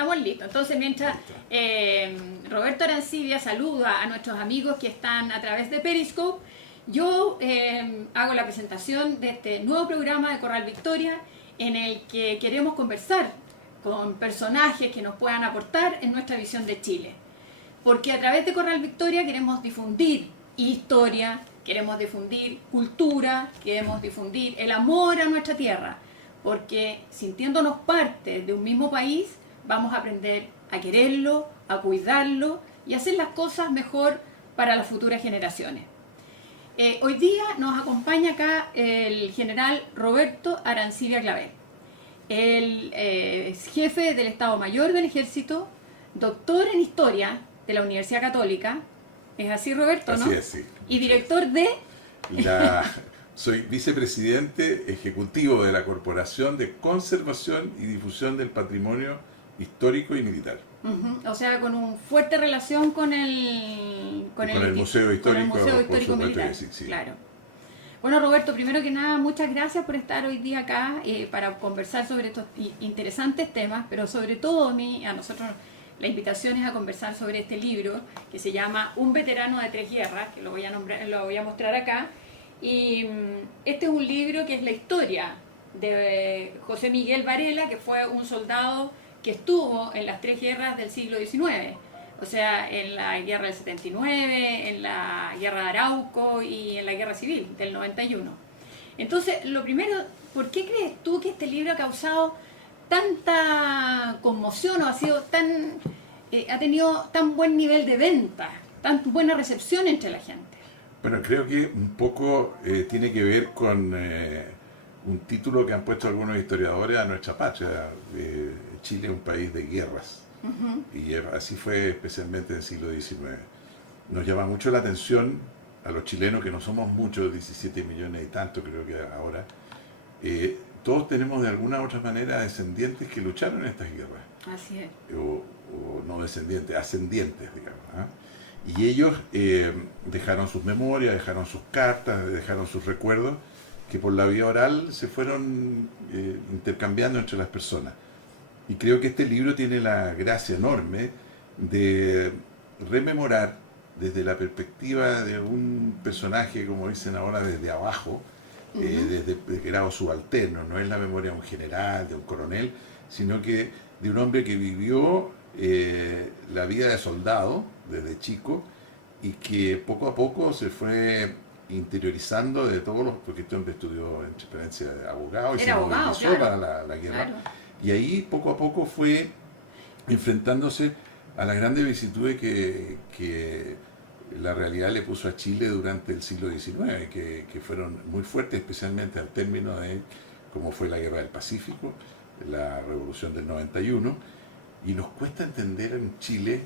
Estamos listos. Entonces, mientras Roberto Arancibia saluda a nuestros amigos que están a través de Periscope, yo hago la presentación de este nuevo programa de Corral Victoria, en el que queremos conversar con personajes que nos puedan aportar en nuestra visión de Chile. Porque a través de Corral Victoria queremos difundir historia, queremos difundir cultura, queremos difundir el amor a nuestra tierra. Porque sintiéndonos parte de un mismo país, vamos a aprender a quererlo, a cuidarlo y hacer las cosas mejor para las futuras generaciones. Hoy día nos acompaña acá el general Roberto Arancibia Clavel. Él es jefe del Estado Mayor del Ejército, doctor en Historia de la Universidad Católica. ¿Es así, Roberto, no? Así es, sí. Y director de... Soy vicepresidente ejecutivo de la Corporación de Conservación y Difusión del Patrimonio Histórico y Militar. O sea, con una fuerte relación con el Museo Histórico, Militar. Sí. Claro. Bueno, Roberto, primero que nada, muchas gracias por estar hoy día acá para conversar sobre estos interesantes temas, pero sobre todo a nosotros la invitación es a conversar sobre este libro que se llama Un veterano de 3 guerras, que lo voy a mostrar acá. Y este es un libro que es la historia de José Miguel Varela, que fue un soldado que estuvo en las 3 guerras del siglo XIX, o sea, en la guerra del 79, en la guerra de Arauco y en la guerra civil del 91. Entonces, lo primero, ¿por qué crees tú que este libro ha causado tanta conmoción o ha tenido tan buen nivel de venta, tan buena recepción entre la gente? Bueno, creo que un poco tiene que ver con un título que han puesto algunos historiadores a nuestra patria. Chile es un país de guerras, y así fue especialmente en el siglo XIX. Nos llama mucho la atención a los chilenos, que no somos muchos, 17 millones y tanto creo que ahora. Todos tenemos de alguna u otra manera descendientes que lucharon en estas guerras. Así es. O no descendientes, ascendientes, digamos. Y ellos dejaron sus memorias, dejaron sus cartas, dejaron sus recuerdos, que por la vía oral se fueron intercambiando entre las personas. Y creo que este libro tiene la gracia enorme de rememorar desde la perspectiva de un personaje, como dicen ahora, desde abajo, desde grado subalterno. No es la memoria de un general, de un coronel, sino que de un hombre que vivió la vida de soldado desde chico, y que poco a poco se fue interiorizando de todos los, porque este hombre estudió en experiencia de abogado y se movilizó, claro, para la guerra, claro. Y ahí poco a poco fue enfrentándose a las grandes vicisitudes que la realidad le puso a Chile durante el siglo XIX, que fueron muy fuertes, especialmente al término de cómo fue la Guerra del Pacífico, la Revolución del 91, y nos cuesta entender en Chile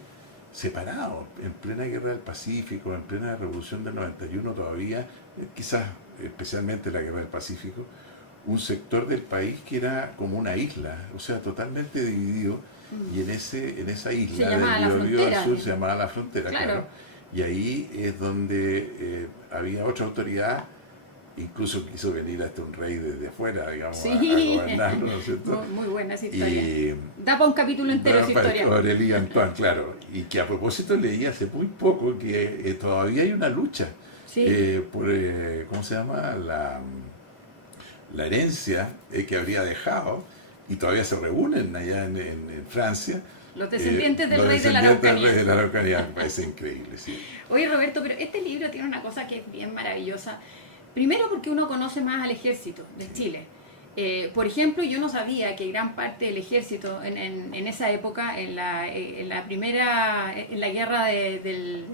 separado, en plena Guerra del Pacífico, en plena Revolución del 91 todavía, quizás especialmente la Guerra del Pacífico, un sector del país que era como una isla, o sea, totalmente dividido, y en esa isla del Biobío al sur se llamaba la frontera, claro. Y ahí es donde había otra autoridad, incluso quiso venir hasta un rey desde afuera, digamos, sí, a gobernarlo, ¿no es cierto? Muy buena esa historia. Da para un capítulo entero esa historia. Aurelia Antoine, claro. Y que a propósito leí hace muy poco que todavía hay una lucha por, ¿cómo se llama? La herencia que habría dejado, y todavía se reúnen allá en Francia. Los descendientes del rey de la Araucanía. Del rey de la Araucanía, me parece increíble, sí. Oye, Roberto, pero este libro tiene una cosa que es bien maravillosa. Primero porque uno conoce más al ejército de Chile. Por ejemplo, yo no sabía que gran parte del ejército en esa época, en la guerra del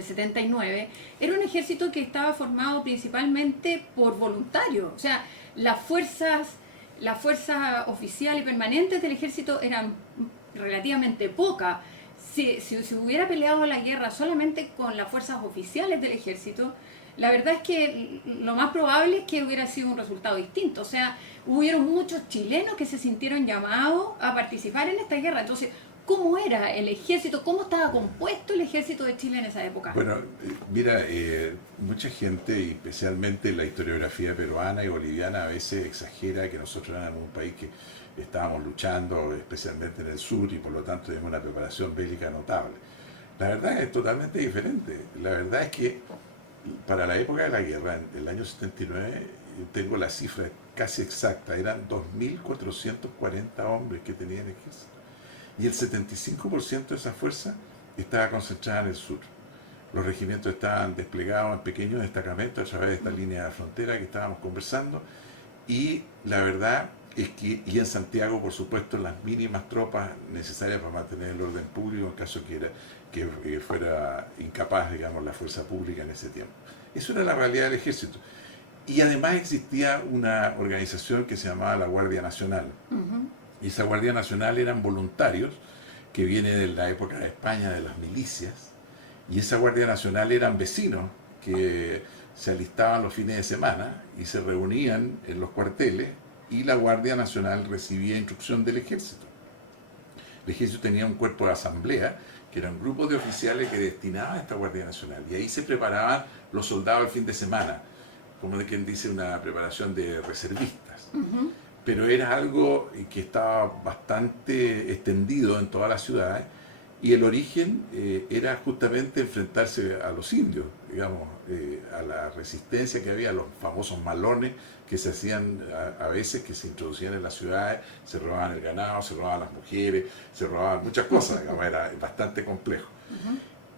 79, era un ejército que estaba formado principalmente por voluntarios. O sea, las fuerzas oficiales y permanentes del ejército eran relativamente pocas. Si hubiera peleado la guerra solamente con las fuerzas oficiales del ejército, la verdad es que lo más probable es que hubiera sido un resultado distinto. O sea, hubieron muchos chilenos que se sintieron llamados a participar en esta guerra. Entonces, ¿cómo era el ejército? ¿Cómo estaba compuesto el ejército de Chile en esa época? Bueno, mira, mucha gente, y especialmente la historiografía peruana y boliviana, a veces exagera que nosotros éramos un país que estábamos luchando especialmente en el sur y por lo tanto teníamos una preparación bélica notable. La verdad es totalmente diferente. La verdad es que para la época de la guerra, en el año 79, tengo la cifra casi exacta, eran 2.440 hombres que tenían el ejército. Y el 75% de esa fuerza estaba concentrada en el sur. Los regimientos estaban desplegados en pequeños destacamentos a través de esta línea de frontera que estábamos conversando. Y la verdad es que, y en Santiago, por supuesto, las mínimas tropas necesarias para mantener el orden público en caso que fuera incapaz, digamos, la fuerza pública en ese tiempo. Eso era la realidad del ejército. Y además existía una organización que se llamaba la Guardia Nacional. Y esa Guardia Nacional eran voluntarios que vienen de la época de España, de las milicias. Y esa Guardia Nacional eran vecinos que se alistaban los fines de semana y se reunían en los cuarteles y la Guardia Nacional recibía instrucción del ejército. El ejército tenía un cuerpo de asamblea que eran grupos de oficiales que destinaban a esta Guardia Nacional y ahí se preparaban los soldados el fin de semana, como de quien dice una preparación de reservistas. Pero era algo que estaba bastante extendido en todas las ciudades y el origen era justamente enfrentarse a los indios, digamos, a la resistencia que había, a los famosos malones que se hacían a veces, que se introducían en las ciudades, se robaban el ganado, se robaban las mujeres, se robaban muchas cosas, digamos, era bastante complejo.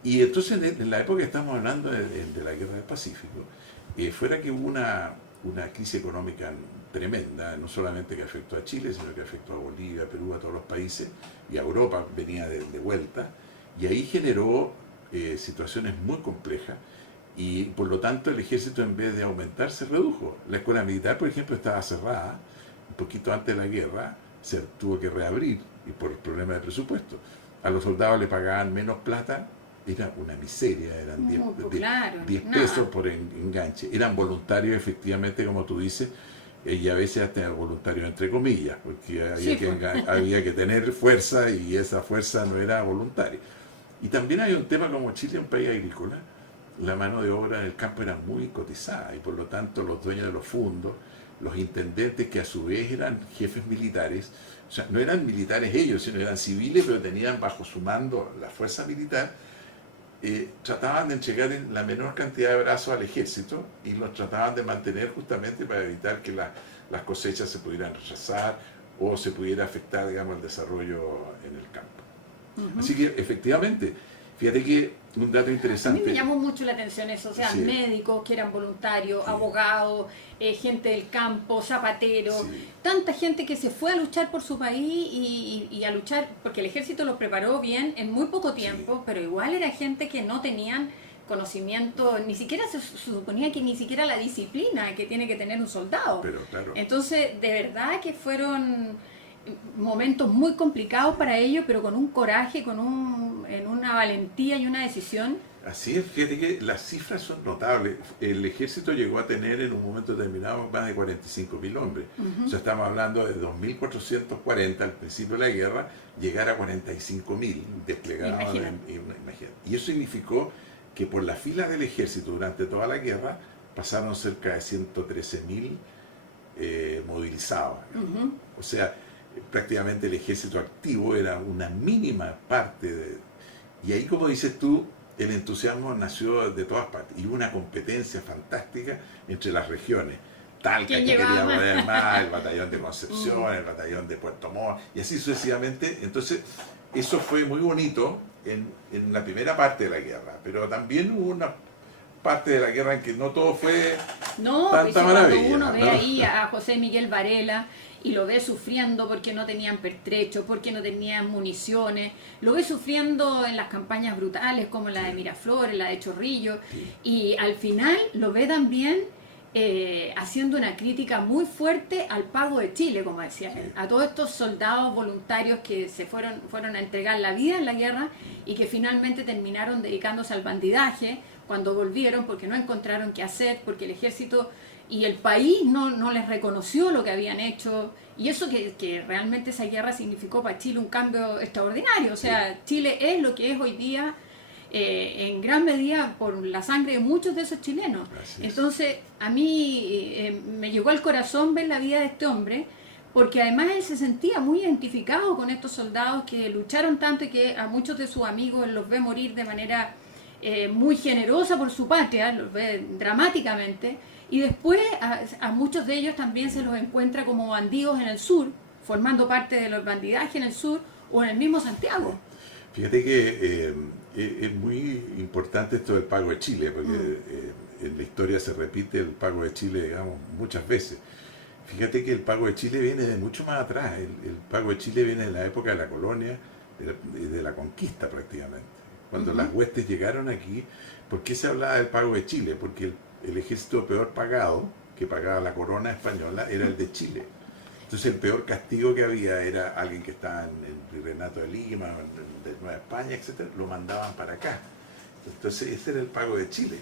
Y entonces en la época que estamos hablando de la Guerra del Pacífico, fuera que hubo una crisis económica tremenda, no solamente que afectó a Chile, sino que afectó a Bolivia, a Perú, a todos los países, y a Europa venía de vuelta, y ahí generó situaciones muy complejas, y por lo tanto el ejército, en vez de aumentar, se redujo. La escuela militar, por ejemplo, estaba cerrada un poquito antes de la guerra, se tuvo que reabrir, y por problemas de presupuesto. A los soldados le pagaban menos plata, era una miseria, eran 10 pesos por enganche. Eran voluntarios, efectivamente, como tú dices, y a veces hasta voluntarios entre comillas, porque había que tener fuerza y esa fuerza no era voluntaria. Y también hay un tema, como Chile es un país agrícola, la mano de obra en el campo era muy cotizada y por lo tanto los dueños de los fondos, los intendentes, que a su vez eran jefes militares, o sea, no eran militares ellos, sino eran civiles, pero tenían bajo su mando la fuerza militar, trataban de entregar la menor cantidad de brazos al ejército y los trataban de mantener justamente para evitar que las cosechas se pudieran retrasar o se pudiera afectar, digamos, el desarrollo en el campo. Así que efectivamente, fíjate que un dato interesante. A mí me llamó mucho la atención eso, o sea, médicos que eran voluntarios, abogados, gente del campo, zapateros, tanta gente que se fue a luchar por su país y a luchar, porque el ejército los preparó bien en muy poco tiempo, pero igual era gente que no tenían conocimiento, ni siquiera se suponía que ni siquiera la disciplina que tiene que tener un soldado. Pero, claro. Entonces, de verdad que fueron momentos muy complicados para ellos, pero con un coraje, en una valentía y una decisión. Así es, fíjate que las cifras son notables. El ejército llegó a tener en un momento determinado más de 45.000 hombres. O sea, estamos hablando de 2.440 al principio de la guerra, llegar a 45.000 desplegados. Imagínate. Y eso significó que por la fila del ejército durante toda la guerra pasaron cerca de 113.000 movilizados. O sea, prácticamente el ejército activo era una mínima parte y ahí, como dices tú, el entusiasmo nació de todas partes y hubo una competencia fantástica entre las regiones. Talca, que quería poner más, el batallón de Concepción, el batallón de Puerto Montt y así sucesivamente. Entonces eso fue muy bonito en la primera parte de la guerra, pero también hubo una parte de la guerra en que no todo fue tanta maravilla. Cuando uno ve ahí a José Miguel Varela y lo ve sufriendo porque no tenían pertrechos, porque no tenían municiones, lo ve sufriendo en las campañas brutales como la de Miraflores, la de Chorrillos, y al final lo ve también haciendo una crítica muy fuerte al pago de Chile, como decía él, a todos estos soldados voluntarios que se fueron a entregar la vida en la guerra y que finalmente terminaron dedicándose al bandidaje cuando volvieron porque no encontraron qué hacer, porque el ejército y el país no les reconoció lo que habían hecho, y eso que realmente esa guerra significó para Chile un cambio extraordinario. O sea, Chile es lo que es hoy día en gran medida por la sangre de muchos de esos chilenos. Entonces, a mí me llegó al corazón ver la vida de este hombre, porque además él se sentía muy identificado con estos soldados que lucharon tanto y que a muchos de sus amigos él los ve morir de manera muy generosa por su patria, los ve dramáticamente, y después a muchos de ellos también se los encuentra como bandidos en el sur, formando parte de los bandidajes en el sur o en el mismo Santiago. Fíjate que es muy importante esto del pago de Chile, porque en la historia se repite el pago de Chile, digamos, muchas veces. Fíjate que el pago de Chile viene de mucho más atrás. El pago de Chile viene de la época de la colonia, de la conquista prácticamente. Cuando las huestes llegaron aquí, ¿por qué se hablaba del pago de Chile? Porque el ejército peor pagado, que pagaba la corona española, era el de Chile. Entonces el peor castigo que había era alguien que estaba en el Virreinato de Lima, de Nueva España, etcétera, lo mandaban para acá. Entonces ese era el pago de Chile.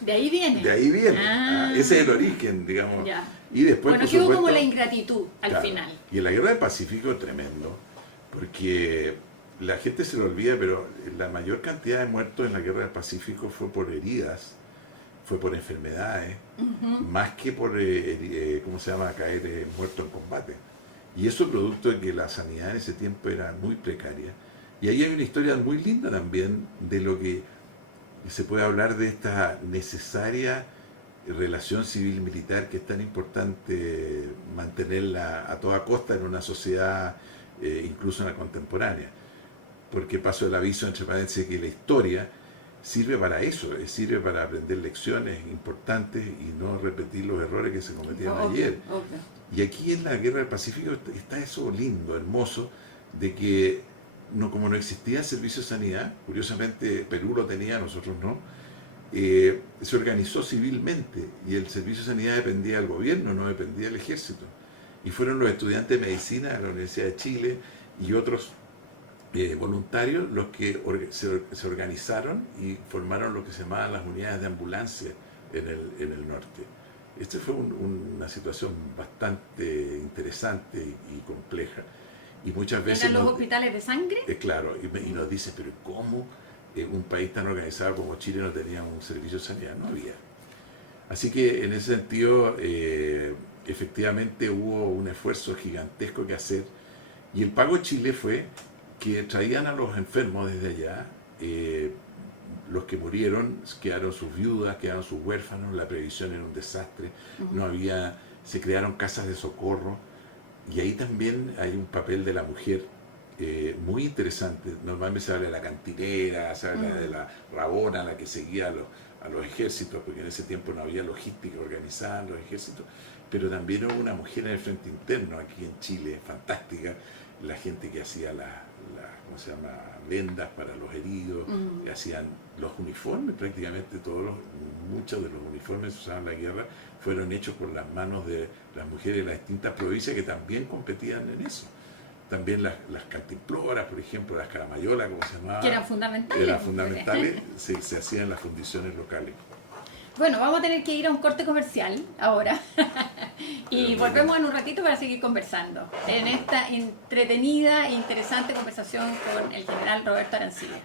De ahí viene. De ahí viene. Ese es el origen, digamos. Ya. Y después, bueno, por quedó supuesto, como la ingratitud al final. Y en la Guerra del Pacífico tremendo, porque la gente se lo olvida, pero la mayor cantidad de muertos en la Guerra del Pacífico fue por heridas, fue por enfermedades, más que por, ¿cómo se llama?, caer muerto en combate. Y eso producto de que la sanidad en ese tiempo era muy precaria. Y ahí hay una historia muy linda también de lo que se puede hablar de esta necesaria relación civil-militar que es tan importante mantenerla a toda costa en una sociedad, incluso en la contemporánea. Porque paso el aviso entre paréntesis que la historia sirve para eso, sirve para aprender lecciones importantes y no repetir los errores que se cometieron ayer. Y aquí en la Guerra del Pacífico está eso lindo, hermoso, de que como no existía servicio de sanidad, curiosamente Perú lo tenía, nosotros no, se organizó civilmente y el servicio de sanidad dependía del gobierno, no dependía del ejército. Y fueron los estudiantes de medicina de la Universidad de Chile y otros voluntarios los que se organizaron y formaron lo que se llamaban las unidades de ambulancia en el norte. Esta fue una situación bastante interesante y compleja. Y muchas veces ¿Eran los hospitales de sangre? Claro, y nos dice, pero ¿cómo un país tan organizado como Chile no tenía un servicio de sanidad? No había. Así que en ese sentido, efectivamente hubo un esfuerzo gigantesco que hacer. Y el pago de Chile fue que traían a los enfermos desde allá, los que murieron, quedaron sus viudas, quedaron sus huérfanos, la previsión era un desastre, no había, se crearon casas de socorro, y ahí también hay un papel de la mujer muy interesante. Normalmente se habla de la cantinera, se habla de la rabona, la que seguía a los ejércitos, porque en ese tiempo no había logística organizada en los ejércitos, pero también hubo una mujer en el frente interno aquí en Chile, fantástica, la gente que hacía ¿cómo se llama?, vendas para los heridos, que hacían los uniformes, prácticamente muchos de los uniformes que se usaban en la guerra fueron hechos por las manos de las mujeres de las distintas provincias que también competían en eso. También las cantimploras, por ejemplo, las caramayolas, como se llamaban, que eran fundamentales. Eran fundamentales, se hacían en las fundiciones locales. Bueno, vamos a tener que ir a un corte comercial ahora y volvemos en un ratito para seguir conversando en esta entretenida e interesante conversación con el general Roberto Arancibia.